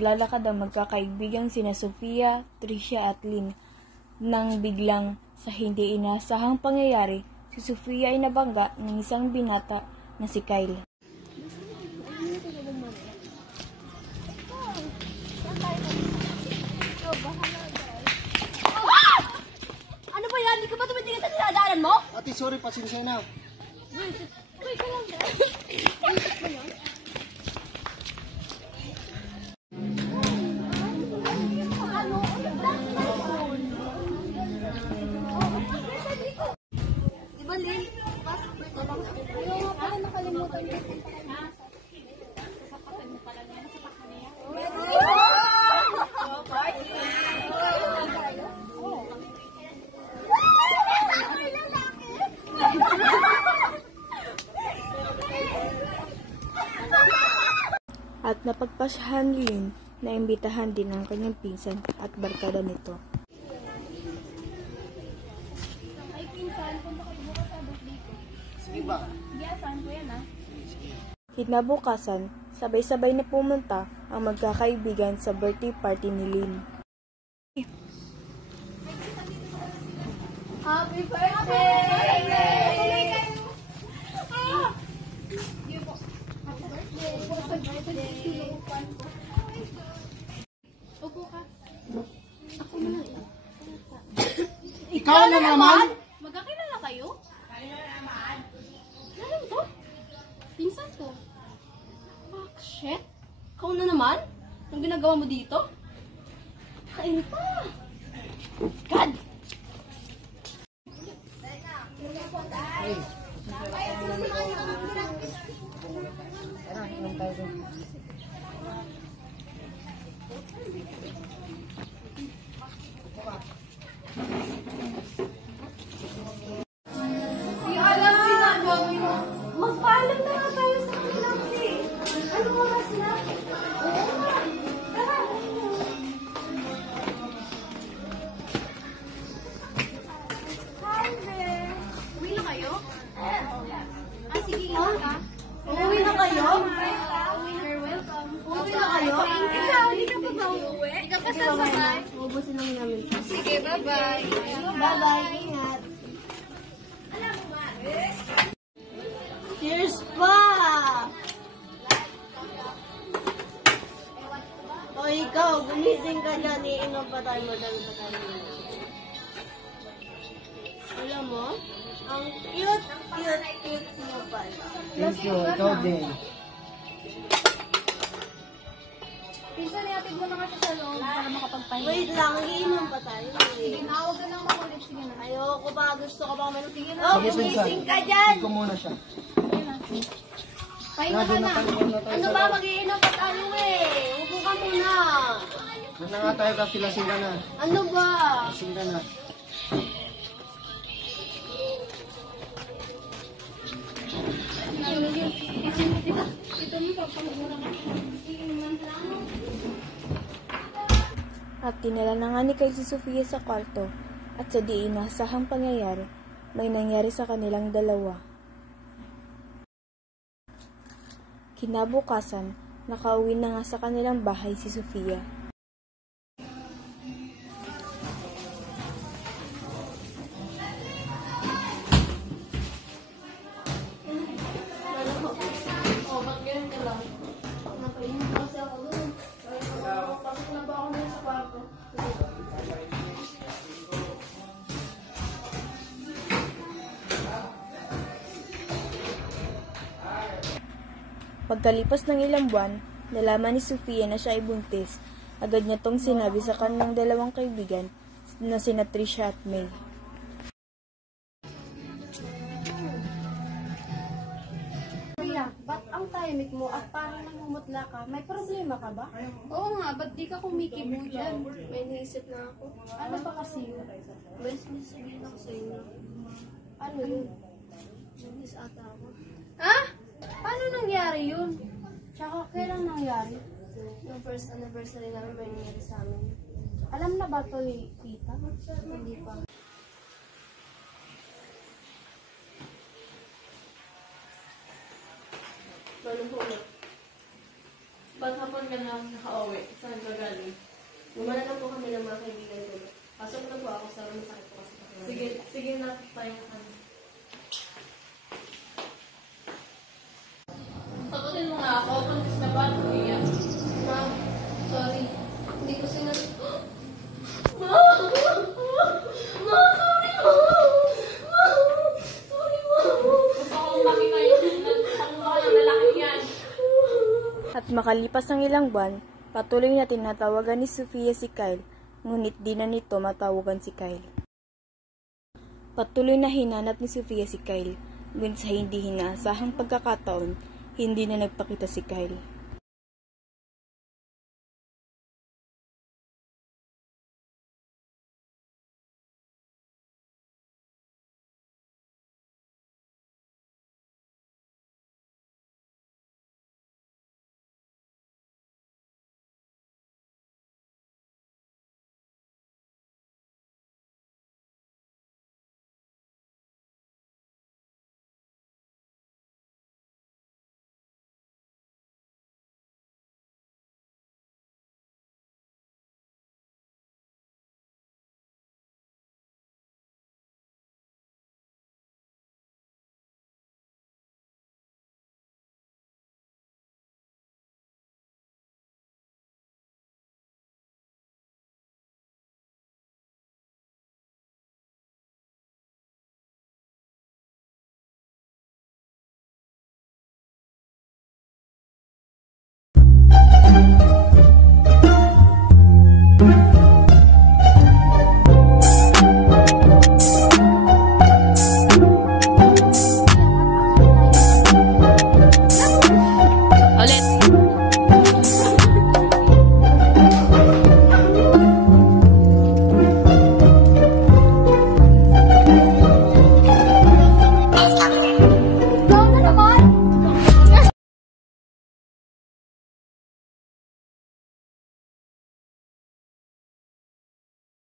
naglalakad ang magkakaibigang sina Sofia, Tricia at Lynn. Nang biglang, sa hindi inasahang pangyayari, si Sofia ay nabangga ng isang binata na si Kyle. Ano ba yan? Hindi ka ba tumitingin sa dinadaanan mo? Ate, sorry, pasensya na. Wait ka lang, Diba, Lynn? Passport ka lang. Ayaw nga pala nakalimutan ko. At napagpasyahan ni Lynn na imbitahan din ang kanyang pinsan at barkada nito. Ay, pinsan, punta ka bukas sa birthday ko. Sige ba? Biyasan ko yan, ah. Kinabukasan, sabay-sabay na pumunta ang magkakaibigan sa birthday party ni Lynn. Happy birthday! Upo ka. Ako na lang. Ikaw na naman? Magkakilala kayo? Ano to? Pinsan to. Fuck, shit. Ikaw na naman? Anong ginagawa mo dito? Kain pa. God! Di alam ginagawa mo. Magpaalam na nga tayo sa kanila kasi. Anong oras na? Oo nga. Tara. Hi there. Uwi na kayo? Sige, ingat ka. Uwi na kayo? You're welcome. Uwi na kayo? Ikaw, hindi ka pa ba uuwi? Hindi ka pa sasabay? Ubusin lang namin. Sige, bye-bye. Bye-bye, ingat. Cheers pa! O ikaw, gumising ka dyan, iinom pa tayo, madami pa tayo. Alam mo, ang cute mo pa. Thank you, ikaw din. Pinsan, iatid mo na kasi sa loob para makapagpahinga. Wait lang, iinom pa tayo. Sige na, huwag ka nang makulit. Sige na. Ayoko pa, gusto ko pa may Sige na. Oh, Sige, pinsan. gumising ka dyan! Ikaw muna siya. Sige na. Pahinga ka na. Ano ba, mag-iinom pa tayo eh. Upo ka muna. Doon na nga tayo kasi lasing ka na. Ano ba? Lasing ka na. At dinala na nga ni Kyle si Sofia sa kwarto at sa di inasahang pangyayari, may nangyari sa kanilang dalawa. Kinabukasan, nakauwi na nga sa kanilang bahay si Sofia. Oh, ba't ganyan ka lang? Napainin ko kasi ako doon. Pasok na ba ako dun sa kwarto? Pagkalipas ng ilang buwan, nalaman ni Sofia na siya ay buntis. Agad niya tong sinabi sa kanilang dalawang kaibigan na sina Tricia at May. Kuya, ba't ang tahimik mo at parang namumutla ka? May problema ka ba? Oo nga, ba't di ka kumikibo dyan? May naisip na ako. Ano ba kasi yun? May sabihin ako sa inyo. Ano yun? Nabis ata ako. Ha? Paano nangyari yun? Tsaka kailan nangyari? Yung first anniversary namin may nangyari sa amin. Alam na ba to ni tita? Hindi pa. Ano po? Ba't hapon ka na nakauwi? Saan ka galing? Lumana lang po kami ng mga kaibigan ko. Pasok na po ako sa room, sakit po kasi. Sige na, tayo ka na. Sagutin mo nga ako, buntis na ba? Sofia? Ma'am, sorry. Hindi ko sinad... Ma! Ma! Sorry, Ma! Sorry, Ma! Gusto kong makita yung pangmukha ng lalaki yan. At makalipas ang ilang buwan, patuloy na tinatawagan ni Sofia si Kyle, ngunit di na nito matawagan si Kyle. Patuloy na hinanap ni Sofia si Kyle, ngunit sa hindi inaasahang pagkakataon, hindi na nagpakita si Kyle.